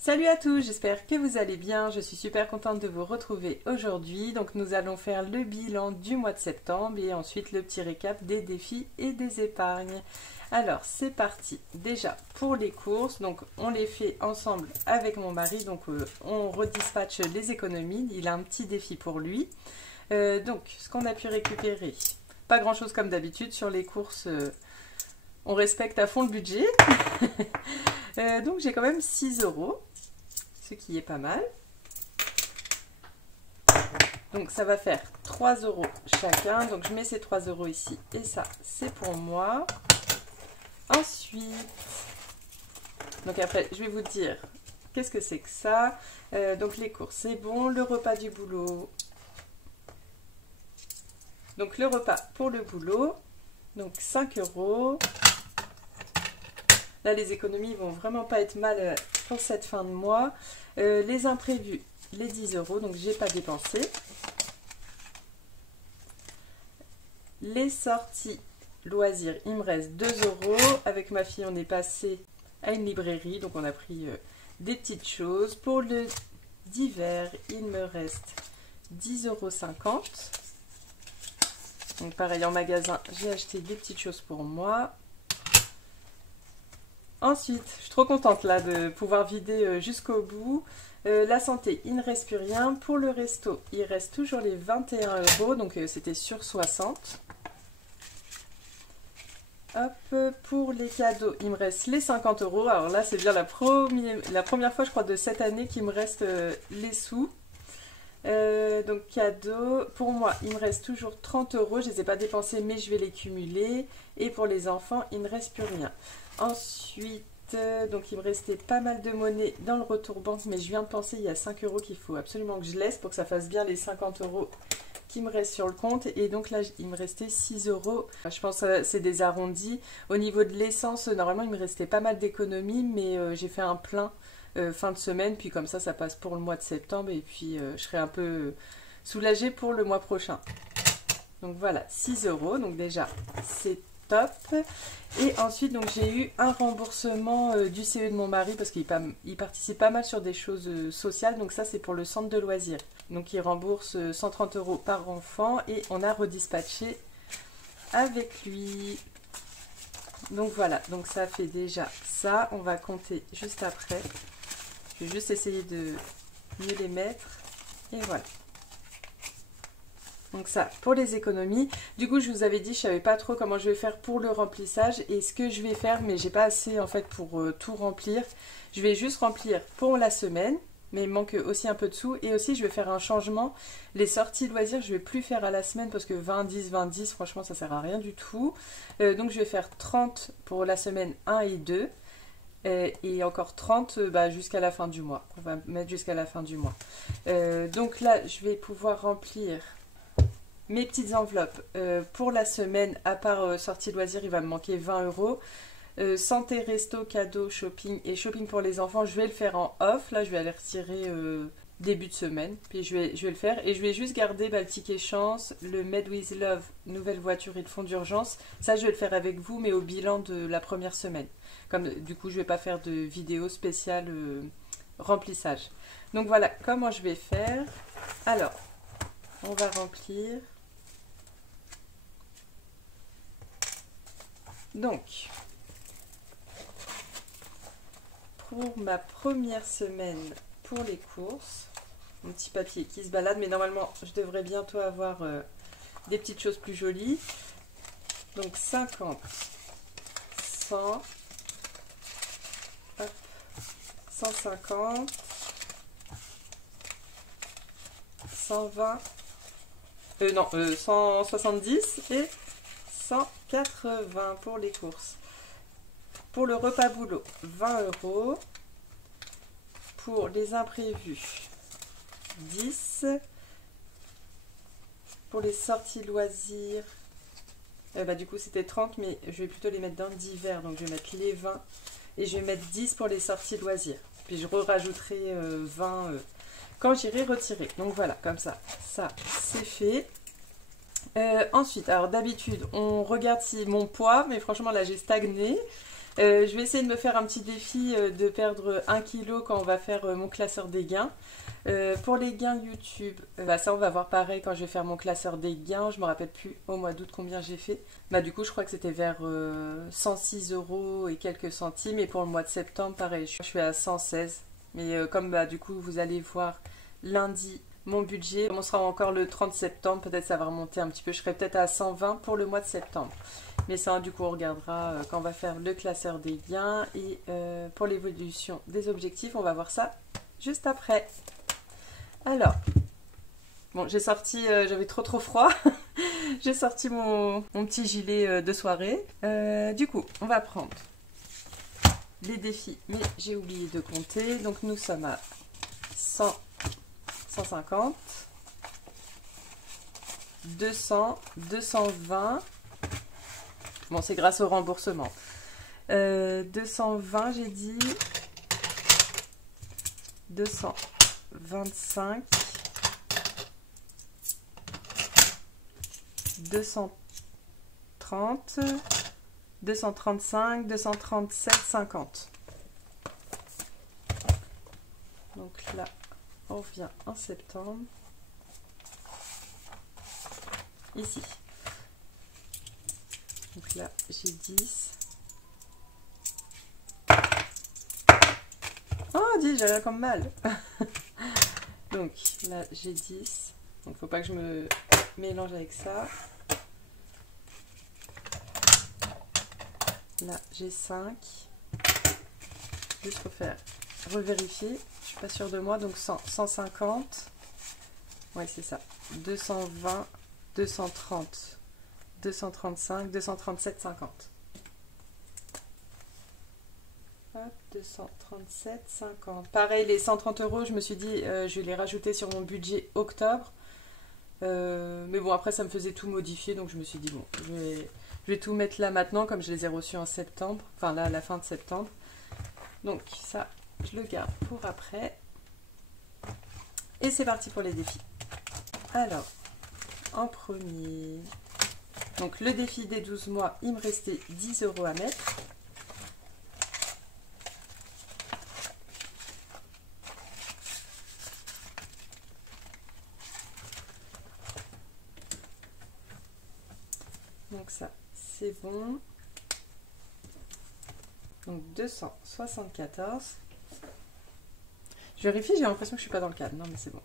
Salut à tous, j'espère que vous allez bien. Je suis super contente de vous retrouver aujourd'hui. Donc nous allons faire le bilan du mois de septembre et ensuite le petit récap des défis et des épargnes. Alors c'est parti. Déjà pour les courses, donc on les fait ensemble avec mon mari. Donc on redispatche les économies. Il a un petit défi pour lui. Donc ce qu'on a pu récupérer, pas grand chose comme d'habitude sur les courses. On respecte à fond le budget. Donc j'ai quand même 6 euros. Ce qui est pas mal. Donc ça va faire 3 euros chacun. Donc je mets ces 3 euros ici. Et ça, c'est pour moi. Ensuite, donc après, je vais vous dire qu'est-ce que c'est que ça. Donc les courses, c'est bon. Le repas du boulot. Donc le repas pour le boulot. Donc 5 euros. Là, les économies vont vraiment pas être mal pour cette fin de mois. Les imprévus, les 10 euros, donc j'ai pas dépensé. Les sorties loisirs, il me reste 2 euros. Avec ma fille, on est passé à une librairie, donc on a pris des petites choses. Pour le d'hiver, il me reste 10,50 €. Donc pareil, en magasin, j'ai acheté des petites choses pour moi. Ensuite, je suis trop contente là de pouvoir vider jusqu'au bout. La santé, il ne reste plus rien. Pour le resto, il reste toujours les 21 euros, donc c'était sur 60. Hop, pour les cadeaux, il me reste les 50 euros. Alors là, c'est bien la première fois, je crois, de cette année qu'il me reste les sous. Donc cadeaux, pour moi, il me reste toujours 30 euros. Je ne les ai pas dépensés, mais je vais les cumuler. Et pour les enfants, il ne reste plus rien. Ensuite, donc il me restait pas mal de monnaie dans le retour banque, mais je viens de penser, il y a 5 euros qu'il faut absolument que je laisse pour que ça fasse bien les 50 euros qui me restent sur le compte. Et donc là, il me restait 6 euros. Je pense que c'est des arrondis. Au niveau de l'essence, normalement, il me restait pas mal d'économies, mais j'ai fait un plein fin de semaine. Puis comme ça passe pour le mois de septembre. Et puis, je serai un peu soulagée pour le mois prochain. Donc voilà, 6 euros. Donc déjà, c'est top. Et ensuite, donc j'ai eu un remboursement du CE de mon mari parce qu'il participe pas mal sur des choses sociales. Donc ça, c'est pour le centre de loisirs. Donc il rembourse 130 euros par enfant et on a redispatché avec lui. Donc voilà, donc ça fait déjà ça. On va compter juste après. Je vais juste essayer de mieux les mettre. Et voilà. Donc ça, pour les économies. Du coup, je vous avais dit, je savais pas trop comment je vais faire pour le remplissage. Et ce que je vais faire, mais j'ai pas assez en fait pour tout remplir. Je vais juste remplir pour la semaine. Mais il manque aussi un peu de sous. Et aussi, je vais faire un changement. Les sorties loisirs, je vais plus faire à la semaine parce que 20-10, 20-10, franchement, ça sert à rien du tout. Donc, je vais faire 30 pour la semaine 1 et 2. Et encore 30 jusqu'à la fin du mois. On va mettre jusqu'à la fin du mois. Donc là, je vais pouvoir remplir mes petites enveloppes pour la semaine. À part sortie loisirs, il va me manquer 20 euros. Santé, resto, cadeau, shopping et shopping pour les enfants, je vais le faire en off. Là, je vais aller retirer début de semaine. Puis je vais le faire. Et je vais juste garder le ticket chance, le Made with Love, nouvelle voiture et le fonds d'urgence. Ça, je vais le faire avec vous, mais au bilan de la première semaine. Comme du coup, je ne vais pas faire de vidéo spéciale remplissage. Donc voilà comment je vais faire. Alors, on va remplir. Donc, pour ma première semaine pour les courses, mon petit papier qui se balade, mais normalement je devrais bientôt avoir des petites choses plus jolies. Donc 50, 100, hop, 150, 120, non, 170 et 180 pour les courses. Pour le repas boulot, 20 euros. Pour les imprévus, 10. Pour les sorties loisirs, du coup c'était 30, mais je vais plutôt les mettre dans d'hiver. Donc je vais mettre les 20 et je vais mettre 10 pour les sorties loisirs. Puis je rajouterai 20 quand j'irai retirer. Donc voilà, comme ça c'est fait. Ensuite, alors d'habitude, on regarde si mon poids, mais franchement là j'ai stagné. Je vais essayer de me faire un petit défi de perdre 1 kg quand on va faire mon classeur des gains. Pour les gains YouTube, ça on va voir pareil quand je vais faire mon classeur des gains. Je me rappelle plus au mois d'août combien j'ai fait. Du coup je crois que c'était vers 106 € et quelques centimes. Et pour le mois de septembre pareil, je suis à 116. Mais comme du coup vous allez voir lundi mon budget, on sera encore le 30 septembre, peut-être ça va remonter un petit peu. Je serai peut-être à 120 pour le mois de septembre. Mais ça du coup on regardera quand on va faire le classeur des gains. Et pour l'évolution des objectifs, on va voir ça juste après. Alors, bon, j'ai sorti, j'avais trop froid, j'ai sorti mon petit gilet de soirée. Du coup, on va prendre les défis, mais j'ai oublié de compter. Donc nous sommes à 100, 150, 200, 220. Bon, c'est grâce au remboursement. 220, j'ai dit. 225, 230, 235, 237, 50. Donc là, on revient en septembre. Ici. Donc là, j'ai 10. Oh, dis, j'ai rien comme mal. Donc là, j'ai 10. Donc faut pas que je me mélange avec ça. Là, j'ai 5. Juste revérifier. Je suis pas sûre de moi. Donc 100, 150. Ouais, c'est ça. 220, 230, 235, 237, 50. Hop, 237, 50. Pareil, les 130 €, je me suis dit, je vais les rajouter sur mon budget octobre. Mais bon, après, ça me faisait tout modifier. Donc, je me suis dit, bon, je vais tout mettre là maintenant, comme je les ai reçus en septembre. Enfin, là, à la fin de septembre. Donc, ça, je le garde pour après. Et c'est parti pour les défis. Alors, en premier... Donc, le défi des 12 mois, il me restait 10 € à mettre. Donc ça, c'est bon. Donc 274. Je vérifie, j'ai l'impression que je suis pas dans le cadre. Non, mais c'est bon.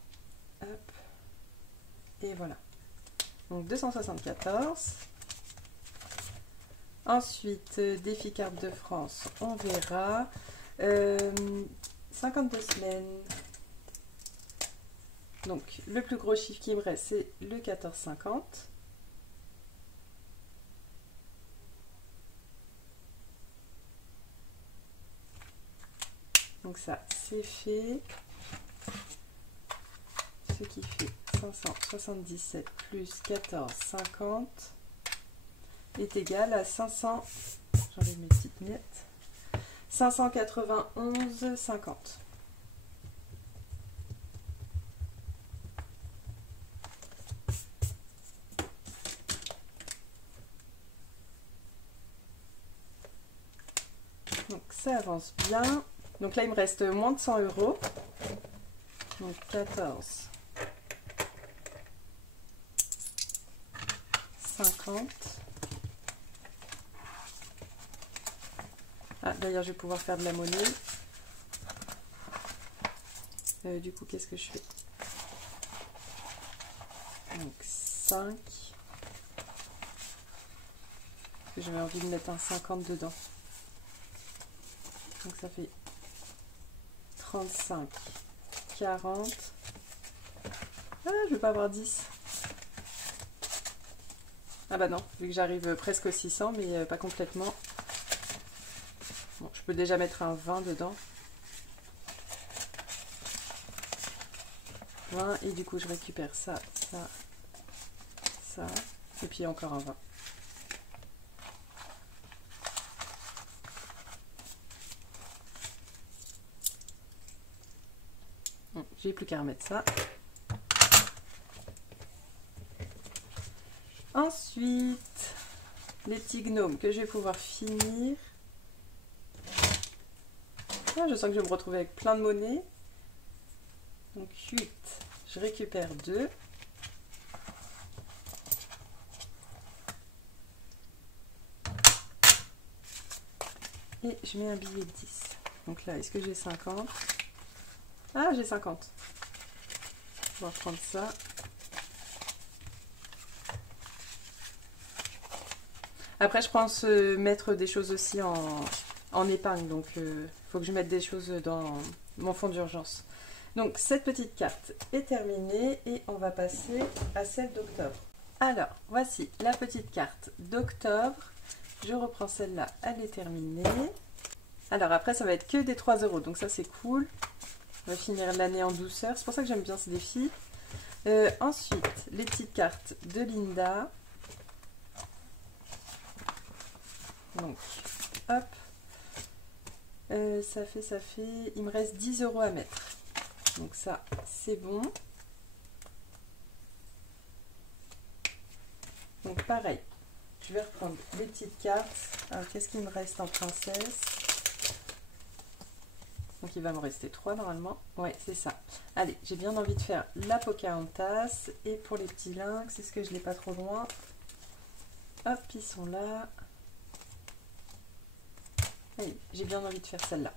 Hop. Et voilà. Donc 274. Ensuite, défi carte de France, on verra. 52 semaines. Donc le plus gros chiffre qui me reste, c'est le 14,50. Donc ça, c'est fait. Ce qui fait 577 plus 14,50 est égal à 500. J'enlève mes petites miettes. 591,50. Donc ça avance bien. Donc là, il me reste moins de 100 €. Donc 14, 50. Ah, d'ailleurs, je vais pouvoir faire de la monnaie. Du coup, qu'est-ce que je fais? Donc 5. Parce que j'avais envie de mettre un 50 dedans. Donc ça fait 35, 40. Ah, je vais pas avoir 10. Ah bah non, vu que j'arrive presque aux 600, mais pas complètement. Bon, je peux déjà mettre un 20 dedans. 20, et du coup je récupère ça, ça, ça, et puis encore un 20. Bon, j'ai plus qu'à remettre ça. Ensuite, les petits gnomes que je vais pouvoir finir. Ah, je sens que je vais me retrouver avec plein de monnaie. Donc 8, je récupère 2. Et je mets un billet de 10. Donc là, est-ce que j'ai 50? Ah, j'ai 50. On va prendre ça. Après, je pense mettre des choses aussi en épargne. Donc, il faut que je mette des choses dans mon fonds d'urgence. Donc, cette petite carte est terminée et on va passer à celle d'octobre. Alors, voici la petite carte d'octobre. Je reprends celle-là, elle est terminée. Alors après, ça va être que des 3 €, donc ça c'est cool. On va finir l'année en douceur, c'est pour ça que j'aime bien ce défi. Ensuite, les petites cartes de Linda. Donc, hop. Ça fait... Il me reste 10 € à mettre. Donc ça, c'est bon. Donc pareil, je vais reprendre les petites cartes. Alors, qu'est-ce qu'il me reste en princesse? Donc il va me rester 3 normalement. Ouais, c'est ça. Allez, j'ai bien envie de faire la Pocahontas. Et pour les petits lynx, est-ce que je l'ai pas trop loin? Hop, ils sont là. Allez, j'ai bien envie de faire celle-là.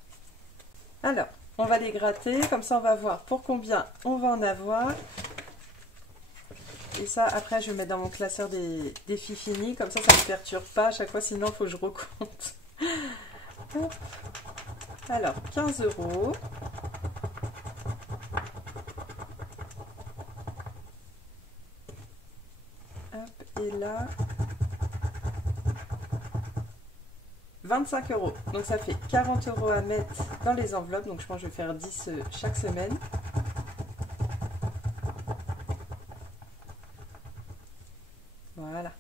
Alors, on va les gratter. Comme ça, on va voir pour combien on va en avoir. Et ça, après, je vais mettre dans mon classeur des défis finis. Comme ça ne me perturbe pas à chaque fois. Sinon, il faut que je recompte. Hop. Alors, 15 €. Hop, et là, 25 €. Donc ça fait 40 € à mettre dans les enveloppes. Donc je pense que je vais faire 10 chaque semaine. Voilà.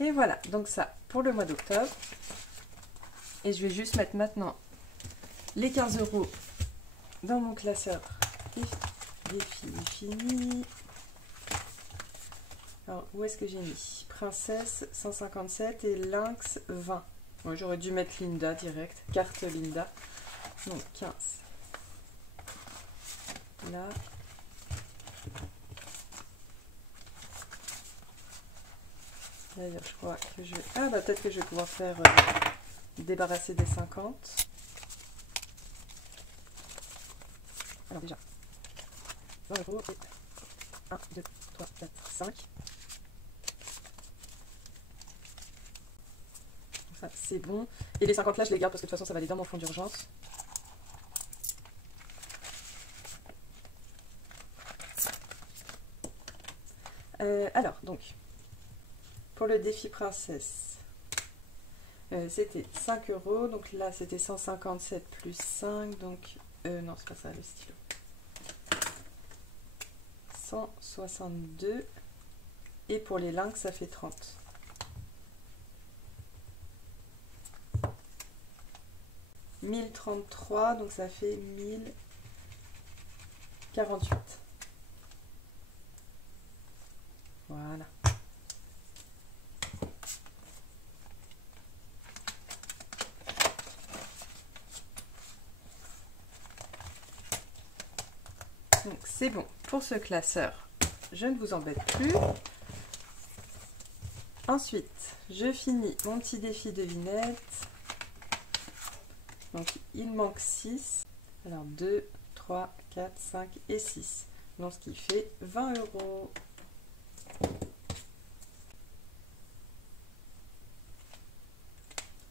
Et voilà, donc ça pour le mois d'octobre. Et je vais juste mettre maintenant les 15 € dans mon classeur défi fini. Alors, où est-ce que j'ai mis? Princesse 157 et lynx 20. Moi, j'aurais dû mettre Linda direct. Carte Linda. Donc 15. Là. D'ailleurs, je crois que je... Ah, bah peut-être que je vais pouvoir faire débarrasser des 50. Alors déjà, 20 € et 1, 2, 3, 4, 5. Ça, c'est bon. Et les 50 là, je les garde parce que de toute façon, ça va aller dans mon fonds d'urgence. Alors, donc, pour le défi princesse, c'était 5 €. Donc là, c'était 157 plus 5. Donc, non, c'est pas ça le stylo. 162. Et pour les lynx, ça fait 30. « 1033 », donc ça fait 1048. Voilà. Donc c'est bon pour ce classeur. Je ne vous embête plus. Ensuite, je finis mon petit défi devinette. Donc il manque 6. Alors 2, 3, 4, 5 et 6. Donc ce qui fait 20 €.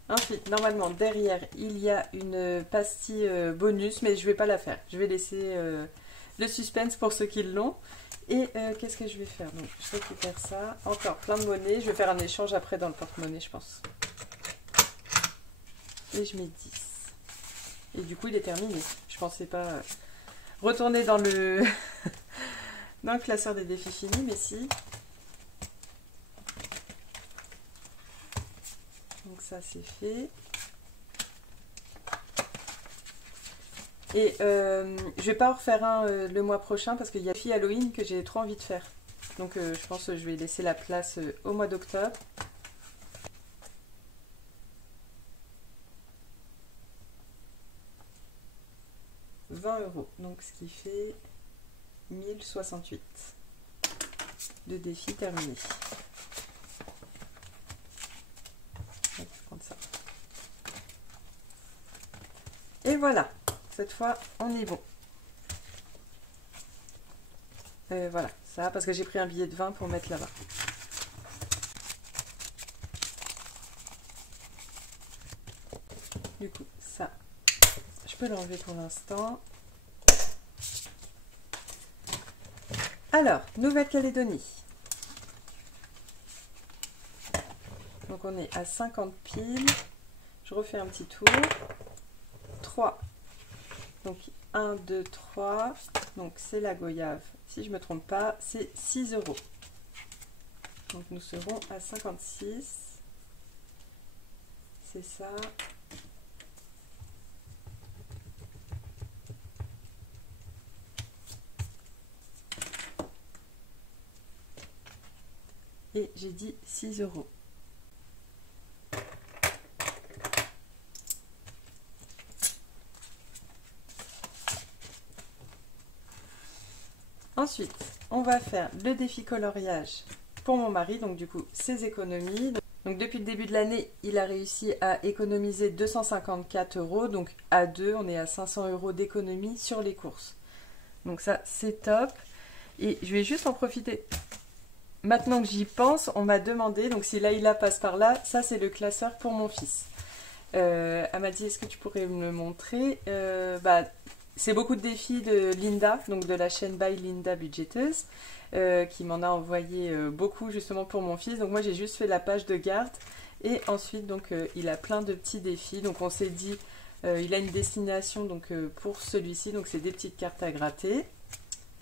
Ensuite, normalement, derrière, il y a une pastille bonus, mais je ne vais pas la faire. Je vais laisser le suspense pour ceux qui l'ont. Et qu'est-ce que je vais faire? Donc, je récupère ça. Encore plein de monnaie. Je vais faire un échange après dans le porte-monnaie, je pense. Et je mets 10. Et du coup, il est terminé. Je pensais pas retourner dans le, dans le classeur des défis finis, mais si. Donc ça, c'est fait. Et je vais pas en refaire un le mois prochain parce qu'il y a défi Halloween que j'ai trop envie de faire. Donc je pense que je vais laisser la place au mois d'octobre. 20 €. Donc ce qui fait 1068 de défi terminé. On va prendre ça. Et voilà, cette fois on est bon. Voilà, ça parce que j'ai pris un billet de 20 pour mettre là-bas. Du coup, ça, je peux l'enlever pour l'instant. Alors, Nouvelle-Calédonie. Donc on est à 50 piles. Je refais un petit tour. 3. Donc 1, 2, 3. Donc c'est la goyave. Si je ne me trompe pas, c'est 6 €. Donc nous serons à 56. C'est ça. Et j'ai dit 6 €. Ensuite, on va faire le défi coloriage pour mon mari, donc du coup, ses économies. Donc depuis le début de l'année, il a réussi à économiser 254 €, donc à 2, on est à 500 € d'économie sur les courses. Donc ça, c'est top. Et je vais juste en profiter. Maintenant que j'y pense, on m'a demandé, donc si Laïla passe par là, ça c'est le classeur pour mon fils. Elle m'a dit, est-ce que tu pourrais me le montrer? C'est beaucoup de défis de Linda, donc de la chaîne By Linda Budgeteuse, qui m'en a envoyé beaucoup justement pour mon fils. Donc moi j'ai juste fait la page de garde et ensuite donc il a plein de petits défis. Donc on s'est dit, il a une destination donc pour celui-ci, donc c'est des petites cartes à gratter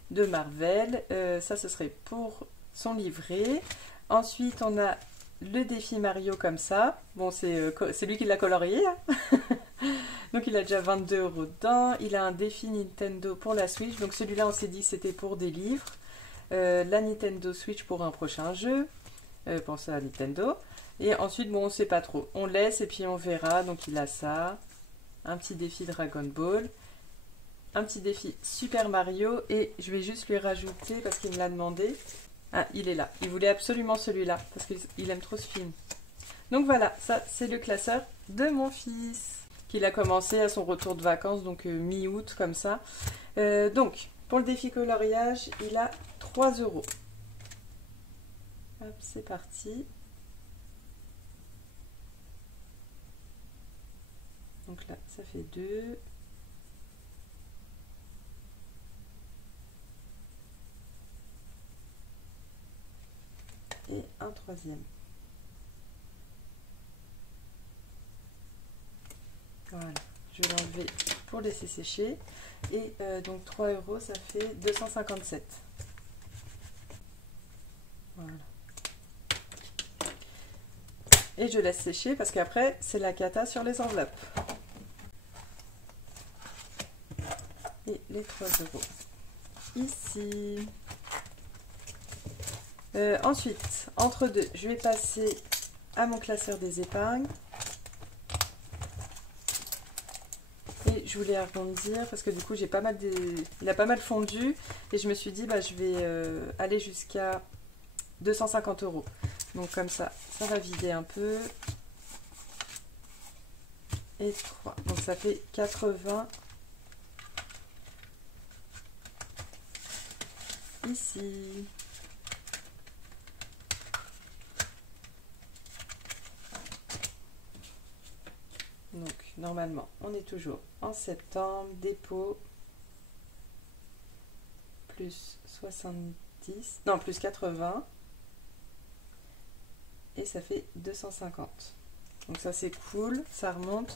de Marvel. Ça ce serait pour son livret. Ensuite on a le défi Mario comme ça. Bon c'est lui qui l'a colorié. Hein. Donc il a déjà 22 € dedans. Il a un défi Nintendo pour la Switch. Donc celui-là on s'est dit que c'était pour des livres. La Nintendo Switch pour un prochain jeu. Pensez à Nintendo. Et ensuite bon on sait pas trop. On laisse et puis on verra. Donc il a ça. Un petit défi Dragon Ball. Un petit défi Super Mario. Et je vais juste lui rajouter parce qu'il me l'a demandé. Ah il est là. Il voulait absolument celui-là parce qu'il aime trop ce film. Donc voilà, ça c'est le classeur de mon fils. Qu'il a commencé à son retour de vacances, donc mi-août comme ça. Donc, pour le défi coloriage, il a 3 €. Hop, c'est parti. Donc là, ça fait 2. Et un troisième. Voilà, je vais l'enlever pour laisser sécher. Et donc 3 €, ça fait 257. Voilà. Et je laisse sécher parce qu'après, c'est la cata sur les enveloppes. Et les 3 € ici. Ensuite, entre deux, je vais passer à mon classeur des épargnes. Et je voulais arrondir parce que du coup j'ai pas mal il a pas mal fondu et je me suis dit je vais aller jusqu'à 250 €. Donc comme ça va vider un peu. Et 3. Donc ça fait 80 ici. Donc normalement on est toujours en septembre, dépôt plus 70, non plus 80 et ça fait 250. Donc ça c'est cool, ça remonte.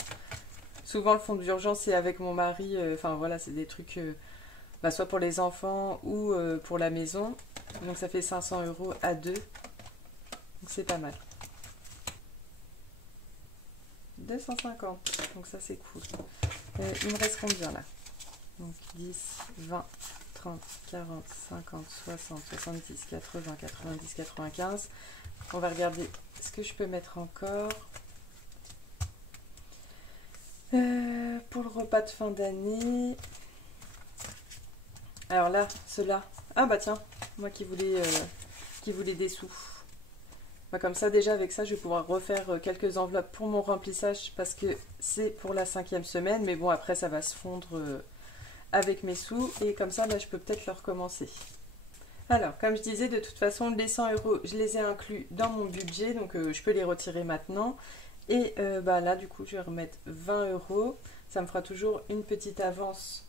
Souvent le fonds d'urgence c'est avec mon mari, enfin voilà c'est des trucs soit pour les enfants ou pour la maison. Donc ça fait 500 € à deux, donc c'est pas mal. 250, donc ça c'est cool. Il me reste combien là? Donc 10, 20, 30, 40, 50, 60, 70, 80, 90, 95. On va regarder ce que je peux mettre encore. Pour le repas de fin d'année, Alors là, ceux-là. Ah bah tiens, moi qui voulais des sous. Bah comme ça, déjà avec ça, je vais pouvoir refaire quelques enveloppes pour mon remplissage parce que c'est pour la 5e semaine. Mais bon, après, ça va se fondre avec mes sous et comme ça, bah, je peux peut-être le recommencer. Alors, comme je disais, de toute façon, les 100 €, je les ai inclus dans mon budget, donc je peux les retirer maintenant. Et bah, là, du coup, je vais remettre 20 €. Ça me fera toujours une petite avance.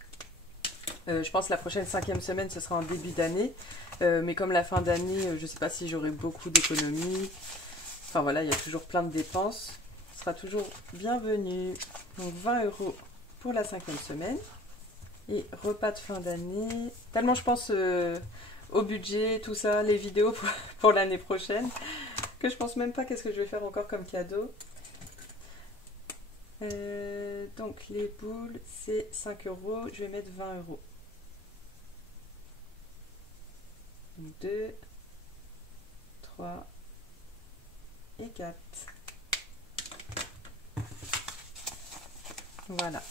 Je pense que la prochaine 5e semaine, ce sera en début d'année. Mais comme la fin d'année, je ne sais pas si j'aurai beaucoup d'économies. Enfin voilà, il y a toujours plein de dépenses. Ce sera toujours bienvenu. Donc 20 € pour la 5e semaine. Et repas de fin d'année. Tellement je pense au budget, tout ça, les vidéos pour l'année prochaine, que je pense même pas qu'est-ce que je vais faire encore comme cadeau. Donc les boules, c'est 5 €. Je vais mettre 20 €. 2, 3 et 4. Voilà.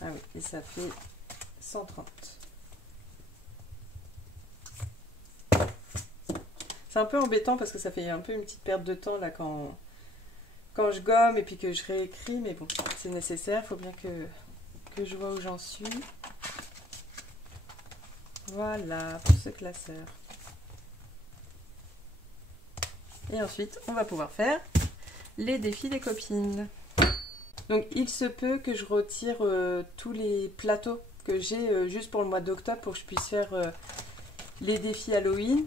Ah oui, et ça fait 130. C'est un peu embêtant parce que ça fait un peu une petite perte de temps là quand je gomme et puis que je réécris, mais bon, c'est nécessaire, il faut bien que je vois où j'en suis. Voilà, pour ce classeur. Et ensuite, on va pouvoir faire les défis des copines. Donc, il se peut que je retire tous les plateaux que j'ai juste pour le mois d'octobre pour que je puisse faire les défis Halloween.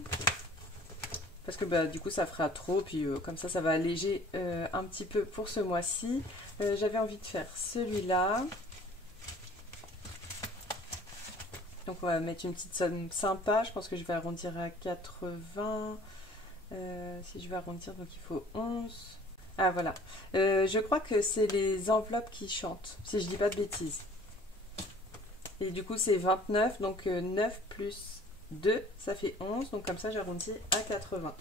Parce que bah, du coup ça fera trop, puis comme ça va alléger un petit peu pour ce mois-ci. J'avais envie de faire celui-là. Donc on va mettre une petite somme sympa, je pense que je vais arrondir à 80. Si je vais arrondir, donc il faut 11. Ah voilà, je crois que c'est les enveloppes qui chantent, si je dis pas de bêtises. Et du coup c'est 29, donc 9 plus 2, ça fait 11, donc comme ça j'arrondis à 80.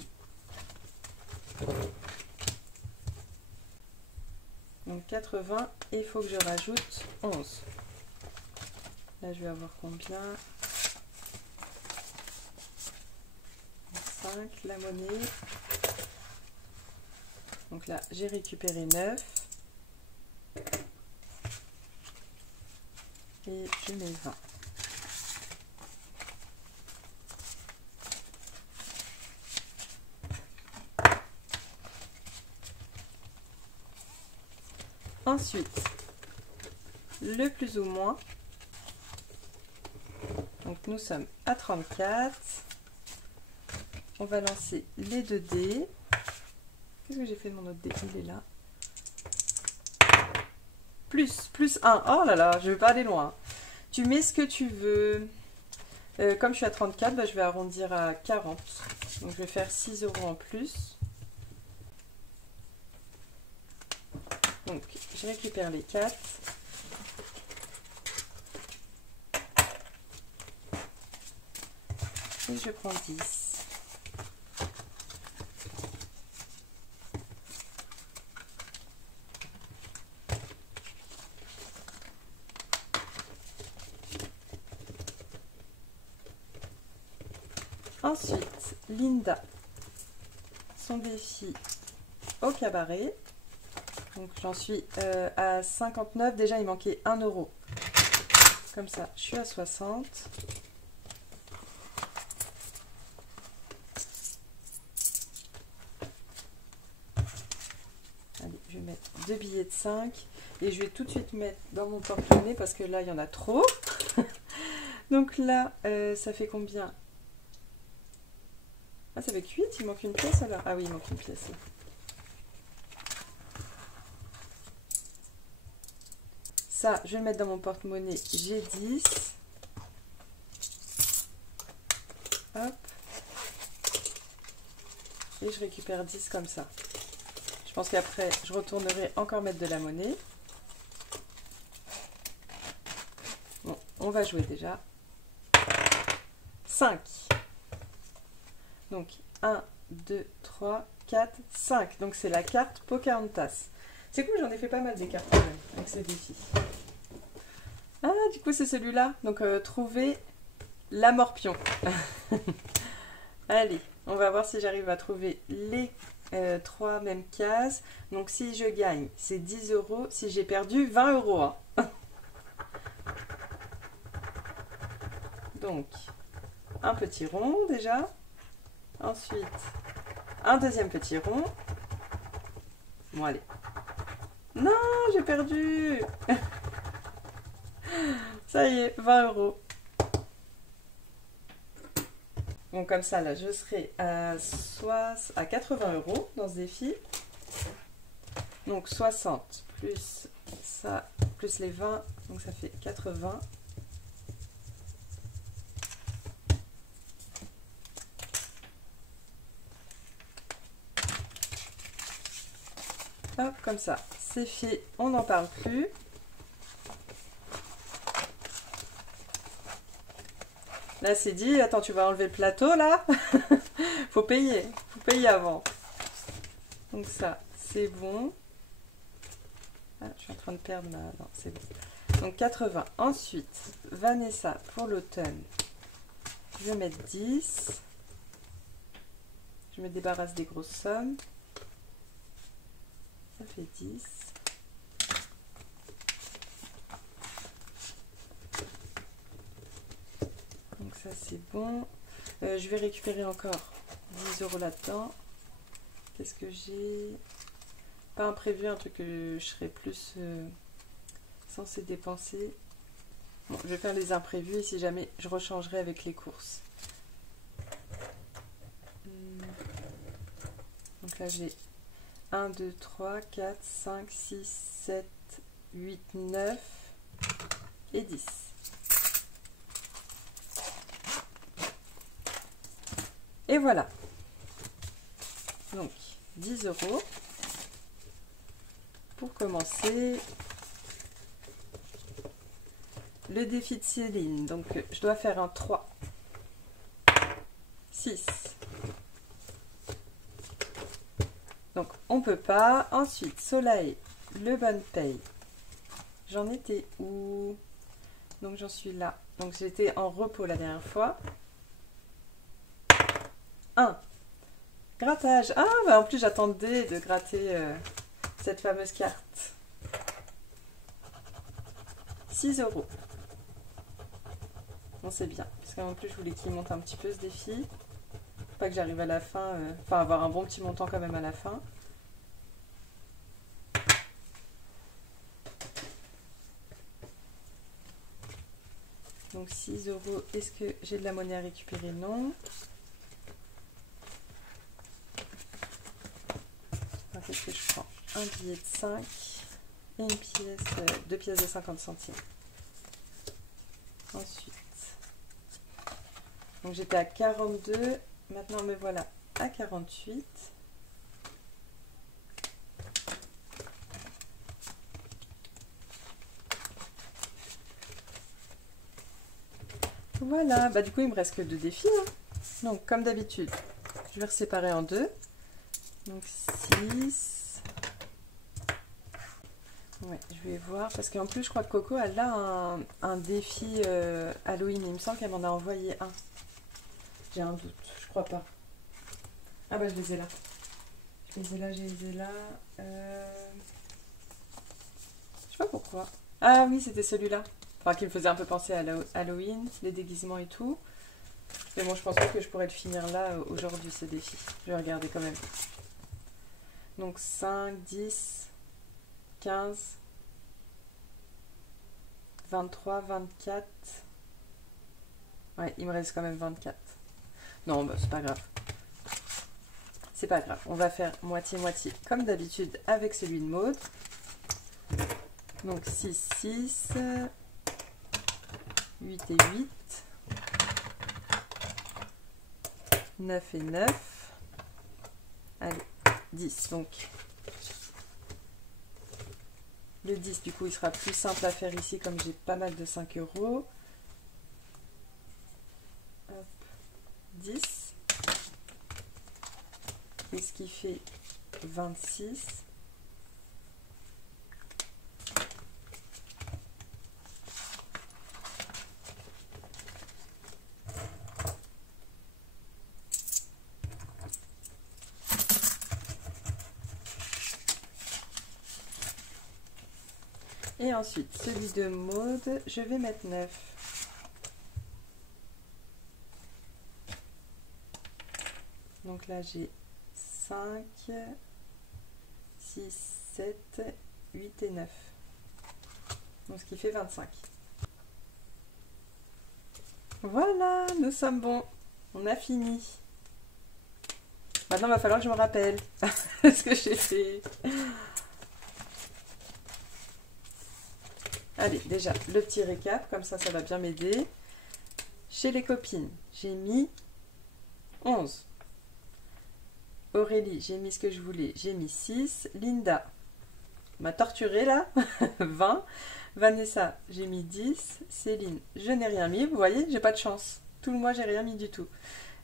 Donc 80, et il faut que je rajoute 11. Là je vais avoir combien? 5, la monnaie. Donc là j'ai récupéré 9. Et je mets 20. Ensuite, le plus ou moins. Donc nous sommes à 34. On va lancer les 2 dés. Qu'est-ce que j'ai fait de mon autre dé? Il est là. Plus 1. Oh là là, je ne vais pas aller loin. Tu mets ce que tu veux. Comme je suis à 34, bah, je vais arrondir à 40. Donc je vais faire 6 € en plus. Donc, je récupère les 4. Et je prends 10. Ensuite, Linda, son défi au cabaret. Donc j'en suis à 59, déjà il manquait 1 €. Comme ça, je suis à 60. Allez, je vais mettre 2 billets de 5. Et je vais tout de suite mettre dans mon porte-monnaie parce que là, il y en a trop. Donc là, ça fait combien? Ah, ça fait 8, il manque une pièce alors? Ah oui, il manque une pièce. Ça, je vais le mettre dans mon porte-monnaie. J'ai 10. Hop. Et je récupère 10 comme ça. Je pense qu'après, je retournerai encore mettre de la monnaie. Bon, on va jouer déjà. 5. Donc 1, 2, 3, 4, 5. Donc c'est la carte Pocahontas. C'est cool, j'en ai fait pas mal des cartes quand même, avec ces défis. Ah, du coup c'est celui-là. Donc trouver la morpion. Allez, on va voir si j'arrive à trouver les 3 mêmes cases. Donc si je gagne, c'est 10 €. Si j'ai perdu, 20 €. Hein. Donc, un petit rond déjà. Ensuite, un deuxième petit rond. Bon, allez. Non, j'ai perdu. Ça y est, 20 €. Bon, comme ça, là, je serai à 80 € dans ce défi. Donc, 60 plus ça, plus les 20. Donc, ça fait 80. Hop, comme ça, c'est fait, on n'en parle plus. Là, c'est dit, attends, tu vas enlever le plateau, là. Faut payer avant. Donc ça, c'est bon. Ah, je suis en train de perdre ma... Non, c'est bon. Donc 80. Ensuite, Vanessa, pour l'automne, je vais mettre 10. Je me débarrasse des grosses sommes. Ça fait 10. Donc ça c'est bon. Je vais récupérer encore 10 € là-dedans. Qu'est-ce que j'ai? Pas imprévu, un truc que je serais plus censé dépenser. Bon, je vais faire les imprévus et si jamais je rechangerai avec les courses. Donc là j'ai 1, 2, 3, 4, 5, 6, 7, 8, 9 et 10. Et voilà. Donc 10 € pour commencer le défi de Céline. Donc je dois faire un 3, 6. Donc on peut pas. Ensuite Soleil, le bon paye. J'en étais où? Donc j'en suis là. Donc j'étais en repos la dernière fois. 1. Grattage. Ah, bah en plus j'attendais de gratter cette fameuse carte. 6 €. Bon, c'est bien. Parce qu'en plus je voulais qu'il monte un petit peu ce défi. Pas que j'arrive à la fin. Enfin, avoir un bon petit montant quand même à la fin. Donc 6 €. Est-ce que j'ai de la monnaie à récupérer? Non. Qu'est-ce que je prends? Un billet de 5 et une pièce, 2 pièces de 50 centimes. Ensuite, donc j'étais à 42, maintenant me voilà à 48. Voilà, bah du coup il me reste que 2 défis. Hein. Donc comme d'habitude, je vais séparer en 2. Donc 6. Ouais, je vais voir, parce qu'en plus je crois que Coco elle a un défi Halloween, il me semble qu'elle m'en a envoyé un. J'ai un doute, je crois pas. Ah bah je les ai là. Je les ai là. Je sais pas pourquoi. Ah oui, c'était celui-là. Enfin, qui me faisait un peu penser à Halloween, les déguisements et tout. Mais bon, je pense pas que je pourrais le finir là aujourd'hui, ce défi. Je vais regarder quand même. Donc 5, 10, 15, 23, 24. Ouais, il me reste quand même 24. Non, bah c'est pas grave. C'est pas grave. On va faire moitié-moitié comme d'habitude avec celui de Maud. Donc 6, 6, 8 et 8, 9 et 9. Allez, 10. Donc le 10, du coup, il sera plus simple à faire ici comme j'ai pas mal de 5 €. Hop, 10. et ce qui fait 26. Et ensuite, celui de Maude, je vais mettre 9. Donc là, j'ai 5, 6, 7, 8 et 9. Donc ce qui fait 25. Voilà, nous sommes bons. On a fini. Maintenant, il va falloir que je me rappelle ce que j'ai fait. Allez, déjà, le petit récap, comme ça va bien m'aider. Chez les copines, j'ai mis 11. Aurélie, j'ai mis ce que je voulais, j'ai mis 6. Linda m'a torturé là, 20. Vanessa, j'ai mis 10. Céline, je n'ai rien mis. Vous voyez, j'ai pas de chance. Tout le mois, j'ai rien mis du tout.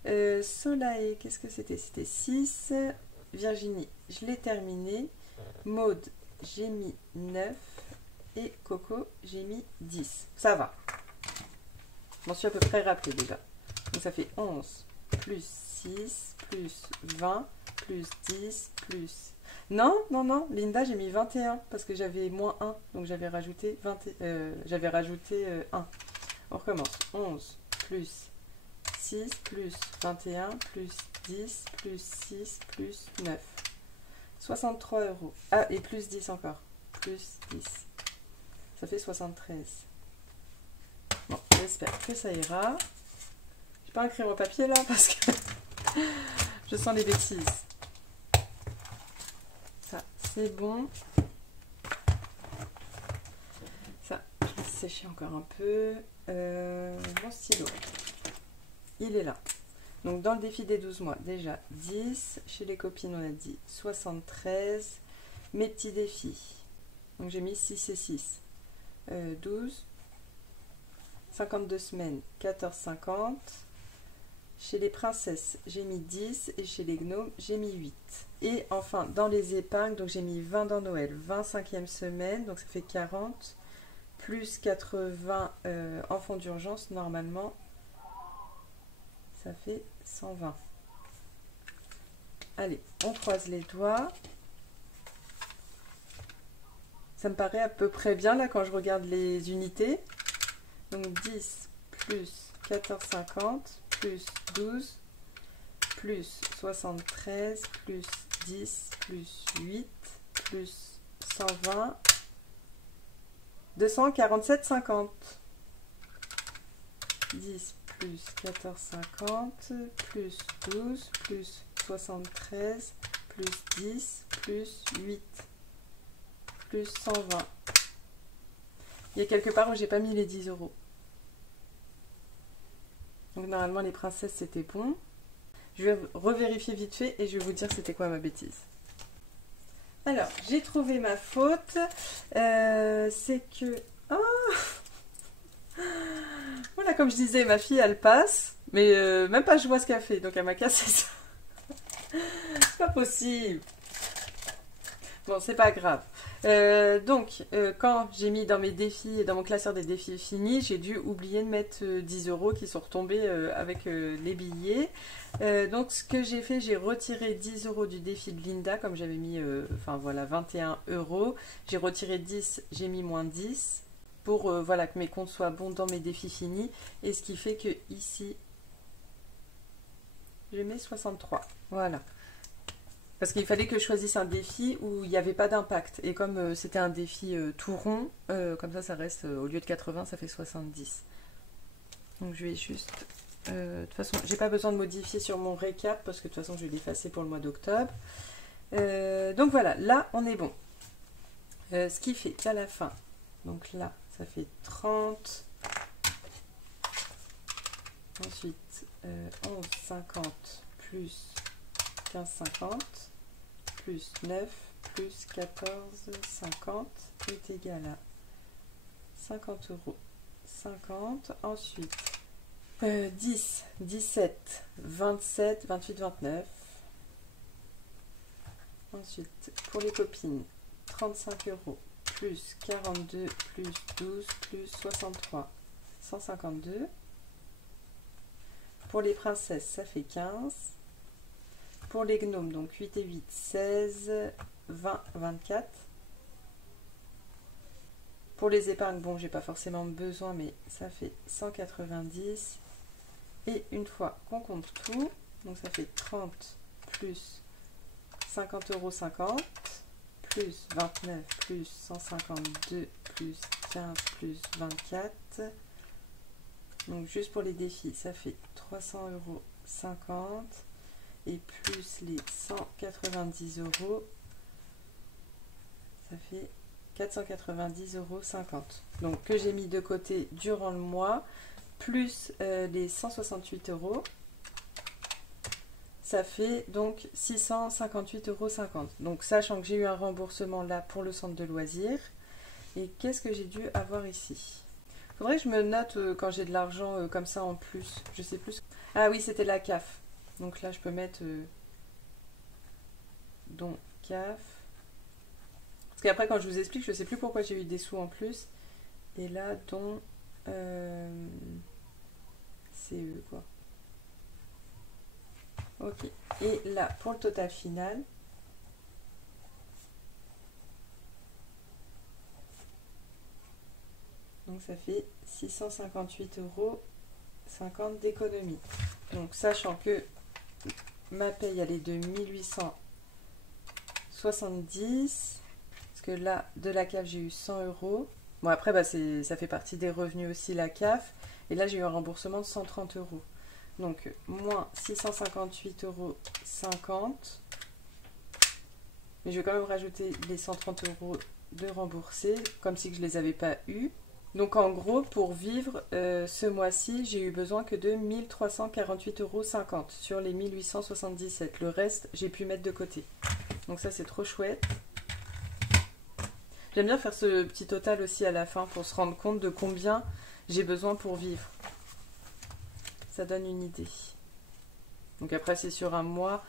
Soleil, qu'est-ce que c'était? C'était 6. Virginie, je l'ai terminé. Maude, j'ai mis 9. Et Coco, j'ai mis 10. Ça va. Je m'en suis à peu près rappelé déjà. Donc ça fait 11 plus 6 plus 20 plus 10 plus... Non, non, non. Linda, j'ai mis 21 parce que j'avais moins 1. Donc j'avais rajouté 1. On recommence. 11 plus 6 plus 21 plus 10 plus 6 plus 9. 63 €. Ah, et plus 10 encore. Plus 10. Ça fait 73. Bon, j'espère que ça ira. Je n'ai pas un crayon à papier là parce que je sens les bêtises. Ça, c'est bon. Ça, je vais sécher encore un peu. Mon stylo, il est là. Donc dans le défi des 12 mois, déjà 10. Chez les copines, on a dit 73. Mes petits défis. Donc j'ai mis 6 et 6. 12, 52 semaines, 14,50. Chez les princesses, j'ai mis 10 et chez les gnomes, j'ai mis 8. Et enfin, dans les épargnes, donc j'ai mis 20 dans Noël, 25e semaine, donc ça fait 40, plus 80 en fonds d'urgence, normalement, ça fait 120. Allez, on croise les doigts. Ça me paraît à peu près bien là quand je regarde les unités. Donc 10 plus 14,50 plus 12 plus 73 plus 10 plus 8 plus 120 247,50. 10 plus 14,50 plus 12 plus 73 plus 10 plus 8 plus 120. Il y a quelque part où j'ai pas mis les 10 €. Donc normalement les princesses c'était bon. Je vais revérifier vite fait et je vais vous dire c'était quoi ma bêtise. Alors j'ai trouvé ma faute. C'est que... Oh voilà, comme je disais, ma fille elle passe. Mais même pas je vois ce qu'elle fait. Donc elle m'a cassé ça. C'est pas possible. Bon, c'est pas grave. Quand j'ai mis dans mes défis, dans mon classeur des défis finis, j'ai dû oublier de mettre 10 € qui sont retombés avec les billets. Donc, ce que j'ai fait, j'ai retiré 10 € du défi de Linda, comme j'avais mis, enfin voilà, 21 €. J'ai retiré 10, j'ai mis moins 10 pour voilà, que mes comptes soient bons dans mes défis finis. Et ce qui fait que ici, je mets 63. Voilà. Parce qu'il fallait que je choisisse un défi où il n'y avait pas d'impact. Et comme c'était un défi tout rond, comme ça reste, au lieu de 80, ça fait 70. Donc je vais juste... de toute façon, j'ai pas besoin de modifier sur mon récap, parce que de toute façon, je vais l'effacer pour le mois d'octobre. Donc voilà, là, on est bon. Ce qui fait qu'à la fin, donc là, ça fait 30. Ensuite, 11,50 plus 15,50. Plus 9 plus 14,50 est égal à 50 €. 50. Ensuite, 10, 17, 27, 28, 29. Ensuite, pour les copines, 35 euros, plus 42, plus 12, plus 63, 152. Pour les princesses, ça fait 15. Pour les gnomes, donc 8 et 8, 16, 20, 24. Pour les épargnes, bon, j'ai pas forcément besoin, mais ça fait 190. Et une fois qu'on compte tout, donc ça fait 30 plus 50 euros 50, plus 29, plus 152, plus 15, plus 24. Donc juste pour les défis, ça fait 300 euros 50 et plus les 190 euros, ça fait 490 euros 50. Donc que j'ai mis de côté durant le mois, plus les 168 euros, ça fait donc 658,50 euros. Donc sachant que j'ai eu un remboursement là pour le centre de loisirs. Et qu'est-ce que j'ai dû avoir ici? Faudrait que je me note quand j'ai de l'argent comme ça en plus. Je sais plus. Ah oui, c'était la CAF. Donc là, je peux mettre don CAF. Parce qu'après, quand je vous explique, je sais plus pourquoi j'ai eu des sous en plus. Et là, don CE, quoi. Ok. Et là, pour le total final, donc ça fait 658,50 euros d'économie. Donc sachant que ma paye elle est de 1870, parce que là de la CAF j'ai eu 100 euros. Bon après bah, ça fait partie des revenus aussi la CAF. Et là j'ai eu un remboursement de 130 euros. Donc moins 658,50 euros. Mais je vais quand même rajouter les 130 euros de remboursés, comme si je ne les avais pas eus. Donc en gros, pour vivre ce mois-ci, j'ai eu besoin que de 1348,50 euros sur les 1877. Le reste, j'ai pu mettre de côté. Donc ça, c'est trop chouette. J'aime bien faire ce petit total aussi à la fin pour se rendre compte de combien j'ai besoin pour vivre. Ça donne une idée. Donc après, c'est sur un mois,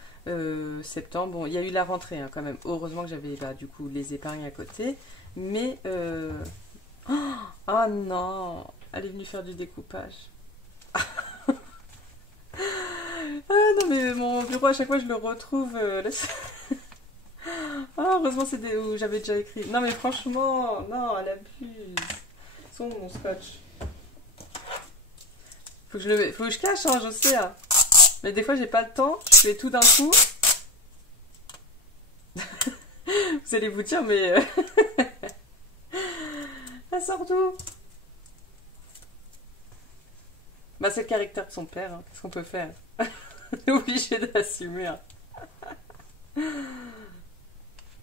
septembre. Bon, il y a eu la rentrée hein, quand même. Heureusement que j'avais bah, du coup les épargnes à côté. Mais... oh non, elle est venue faire du découpage. Ah non mais mon bureau à chaque fois je le retrouve. Ah heureusement c'est des où j'avais déjà écrit. Non mais franchement, non, elle abuse. Son mon scotch. Faut que je cache, hein, je sais. Hein. Mais des fois j'ai pas le temps, je fais tout d'un coup. Vous allez vous dire mais elle sort d'où? Bah c'est le caractère de son père, hein. Qu'est-ce qu'on peut faire? On est obligé d'assumer. Hein.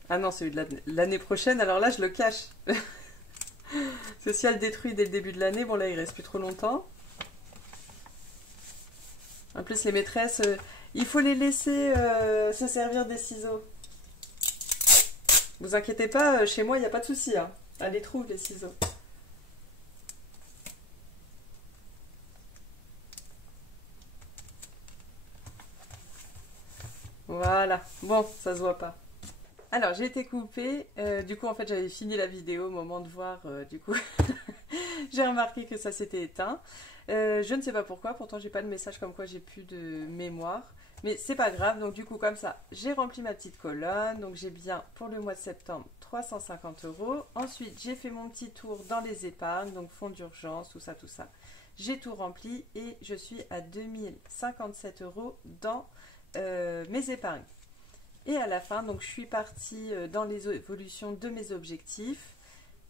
Ah non, celui de l'année prochaine, alors là je le cache. Parce que si elle détruit dès le début de l'année, bon là il reste plus trop longtemps. En plus les maîtresses, il faut les laisser se servir des ciseaux. Vous inquiétez pas, chez moi il n'y a pas de souci. Hein. Elle les trouve les ciseaux. Voilà, bon, ça se voit pas. Alors, j'ai été coupée. Du coup, en fait, j'avais fini la vidéo au moment de voir. Du coup, j'ai remarqué que ça s'était éteint. Je ne sais pas pourquoi. Pourtant, j'ai pas de message comme quoi j'ai plus de mémoire. Mais c'est pas grave. Donc, du coup, comme ça, j'ai rempli ma petite colonne. Donc, j'ai bien pour le mois de septembre 350 euros. Ensuite, j'ai fait mon petit tour dans les épargnes. Donc, fonds d'urgence, tout ça, tout ça. J'ai tout rempli et je suis à 2057 euros dans mes épargnes. Et à la fin, donc je suis partie dans les évolutions de mes objectifs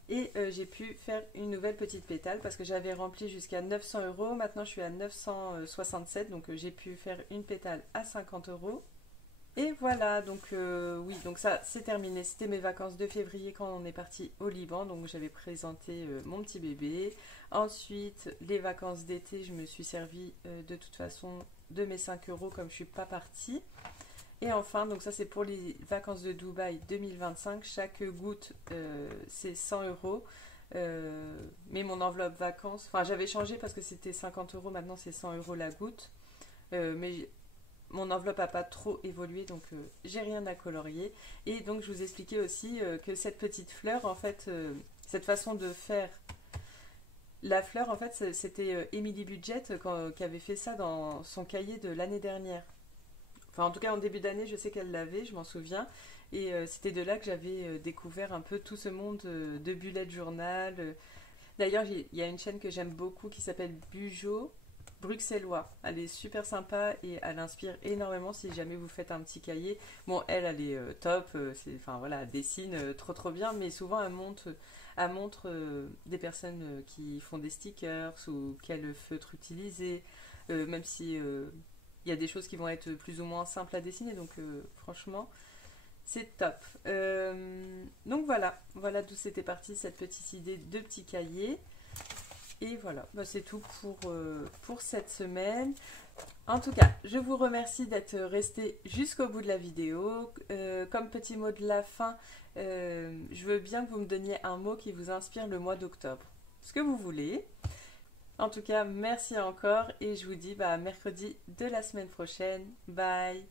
et j'ai pu faire une nouvelle petite pétale parce que j'avais rempli jusqu'à 900 euros. Maintenant, je suis à 967, donc j'ai pu faire une pétale à 50 euros. Et voilà, donc oui, donc ça c'est terminé. C'était mes vacances de février quand on est parti au Liban. Donc j'avais présenté mon petit bébé. Ensuite, les vacances d'été, je me suis servi de toute façon de mes 5 euros comme je ne suis pas partie. Et enfin, donc ça c'est pour les vacances de Dubaï 2025. Chaque goutte c'est 100 euros. Mais mon enveloppe vacances, enfin j'avais changé parce que c'était 50 euros, maintenant c'est 100 euros la goutte. Mais mon enveloppe n'a pas trop évolué, donc j'ai rien à colorier. Et donc je vous expliquais aussi que cette petite fleur, en fait, cette façon de faire la fleur, en fait, c'était Emily Budget qui avait fait ça dans son cahier de l'année dernière. Enfin, en tout cas, en début d'année, je sais qu'elle l'avait, je m'en souviens. Et c'était de là que j'avais découvert un peu tout ce monde de bullet journal. D'ailleurs, il y a une chaîne que j'aime beaucoup qui s'appelle Bujo Bruxellois. Elle est super sympa et elle inspire énormément si jamais vous faites un petit cahier. Bon, elle est top, enfin voilà, elle dessine trop trop bien, mais souvent elle montre des personnes qui font des stickers ou quel feutre utiliser, même si il y a des choses qui vont être plus ou moins simples à dessiner, donc franchement, c'est top. Donc voilà d'où c'était parti cette petite idée de petit cahier. Et voilà, bah, c'est tout pour cette semaine. En tout cas, je vous remercie d'être resté jusqu'au bout de la vidéo. Comme petit mot de la fin, je veux bien que vous me donniez un mot qui vous inspire le mois d'octobre. Ce que vous voulez. En tout cas, merci encore et je vous dis bah, mercredi de la semaine prochaine. Bye!